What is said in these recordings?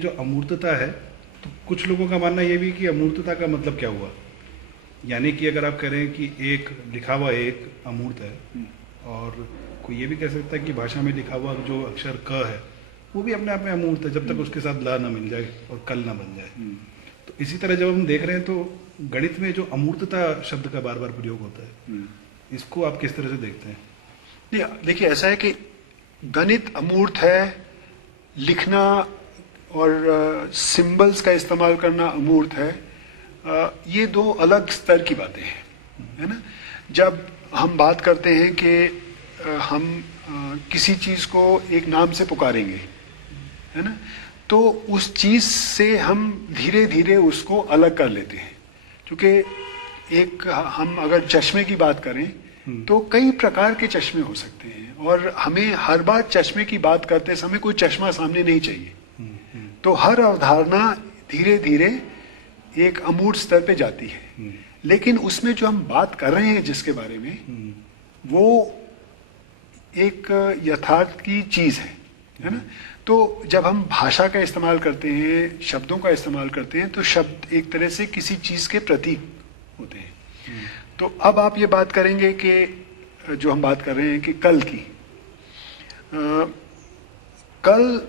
जो अमूर्तता है, तो कुछ लोगों का मानना ये भी कि अमूर्तता का मतलब क्या हुआ। यानी कि अगर आप कह रहे हैं कि एक लिखा हुआ एक अमूर्त है, और कोई ये भी कह सकता है कि भाषा में लिखा हुआ जो अक्षर क है वो भी अपने आप में अमूर्त है, जब तक उसके साथ ला ना मिल जाए और कल ना बन जाए। तो इसी तरह जब हम देख रहे हैं तो गणित में जो अमूर्तता शब्द का बार बार प्रयोग होता है, इसको आप किस तरह से देखते हैं? नहीं, देखिए ऐसा है कि गणित अमूर्त है, लिखना और सिंबल्स का इस्तेमाल करना अमूर्त है। ये दो अलग स्तर की बातें हैं, है ना। जब हम बात करते हैं कि हम किसी चीज को एक नाम से पुकारेंगे, है ना, तो उस चीज से हम धीरे धीरे उसको अलग कर लेते हैं। क्योंकि एक हम अगर चश्मे की बात करें तो कई प्रकार के चश्मे हो सकते हैं, और हमें हर बार चश्मे की बात करते समय कोई चश्मा सामने नहीं चाहिए। तो हर अवधारणा धीरे धीरे एक अमूर्त स्तर पे जाती है, लेकिन उसमें जो हम बात कर रहे हैं जिसके बारे में, वो एक यथार्थ की चीज है ना। तो जब हम भाषा का इस्तेमाल करते हैं, शब्दों का इस्तेमाल करते हैं, तो शब्द एक तरह से किसी चीज के प्रतीक होते हैं। तो अब आप ये बात करेंगे कि जो हम बात कर रहे हैं कि कल की, कल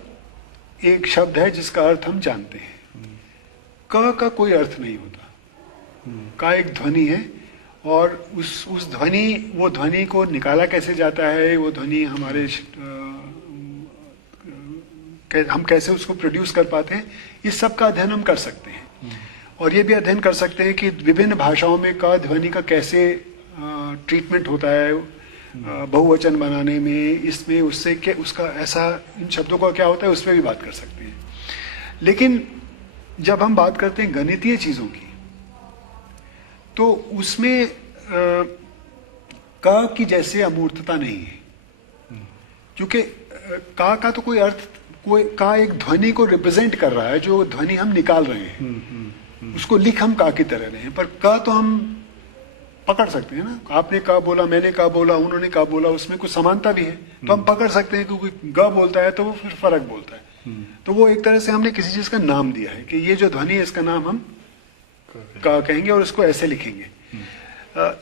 एक शब्द है जिसका अर्थ हम जानते हैं। क का कोई अर्थ नहीं होता। का एक ध्वनि है, और उस ध्वनि, वो ध्वनि को निकाला कैसे जाता है, वो ध्वनि हमारे हम कैसे उसको प्रोड्यूस कर पाते हैं, इस सब का अध्ययन हम कर सकते हैं। और ये भी अध्ययन कर सकते हैं कि विभिन्न भाषाओं में क ध्वनि का कैसे ट्रीटमेंट होता है, बहुवचन बनाने में, इसमें उससे क्या, उसका ऐसा, इन शब्दों का क्या होता है, उस पर भी बात कर सकते हैं। लेकिन जब हम बात करते हैं गणितीय चीजों की, तो उसमें क की जैसे अमूर्तता नहीं है। क्योंकि का तो कोई अर्थ, कोई का एक ध्वनि को रिप्रेजेंट कर रहा है, जो ध्वनि हम निकाल रहे हैं, उसको लिख हम का की तरह रहे हैं। पर क तो हम पकड़ सकते हैं ना। आपने का बोला, मैंने का बोला, उन्होंने का बोला, उसमें कुछ समानता भी है, तो हम पकड़ सकते हैं कि कोई ग बोलता है तो वो फिर फर्क बोलता है। तो वो एक तरह से हमने किसी चीज का नाम दिया है कि ये जो ध्वनि है इसका नाम हम का कहेंगे और उसको ऐसे लिखेंगे।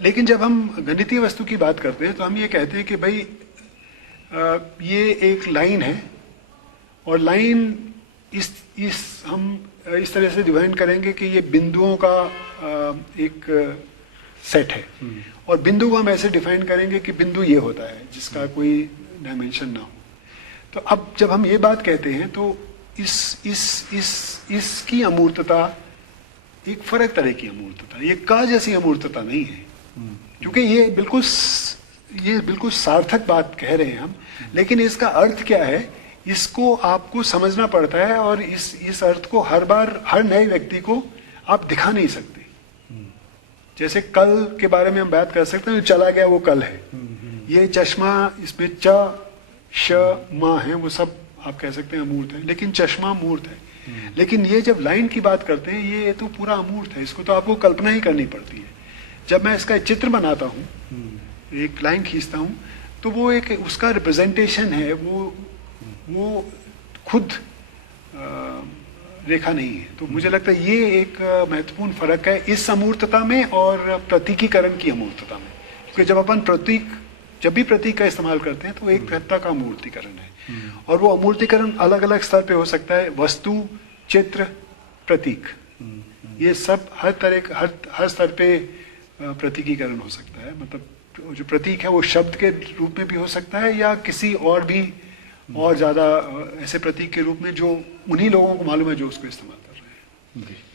लेकिन जब हम गणितीय वस्तु की बात करते हैं तो हम ये कहते हैं कि भाई ये एक लाइन है, और लाइन हम इस तरह से डिवाइन करेंगे कि ये बिंदुओं का एक सेट है, और बिंदु को हम ऐसे डिफाइन करेंगे कि बिंदु ये होता है जिसका कोई डायमेंशन ना हो। तो अब जब हम ये बात कहते हैं तो इसकी अमूर्तता एक फर्क तरह की अमूर्तता, ये का जैसी अमूर्तता नहीं है। क्योंकि ये बिल्कुल सार्थक बात कह रहे हैं हम, लेकिन इसका अर्थ क्या है, इसको आपको समझना पड़ता है, और इस अर्थ को हर बार हर नए व्यक्ति को आप दिखा नहीं सकते। जैसे कल के बारे में हम बात कर सकते हैं, चला गया वो कल है। ये चश्मा, इसमें च श मा है, वो सब आप कह सकते हैं अमूर्त है, लेकिन चश्मा मूर्त है। लेकिन ये जब लाइन की बात करते हैं, ये तो पूरा अमूर्त है, इसको तो आपको कल्पना ही करनी पड़ती है। जब मैं इसका चित्र बनाता हूँ, एक लाइन खींचता हूँ, तो वो एक उसका रिप्रेजेंटेशन है, वो खुद रेखा नहीं है। तो मुझे लगता है ये एक महत्वपूर्ण फर्क है इस अमूर्तता में और प्रतीकीकरण की अमूर्तता में। क्योंकि जब भी प्रतीक का इस्तेमाल करते हैं तो एक तरह का अमूर्तीकरण है, और वो अमूर्तीकरण अलग अलग स्तर पे हो सकता है। वस्तु, चित्र, प्रतीक, ये सब हर स्तर पे प्रतीकीकरण हो सकता है। मतलब जो प्रतीक है वो शब्द के रूप में भी हो सकता है, या किसी और भी और ज्यादा ऐसे प्रतीक के रूप में जो उन्हीं लोगों को मालूम है जो उसको इस्तेमाल कर रहे हैं।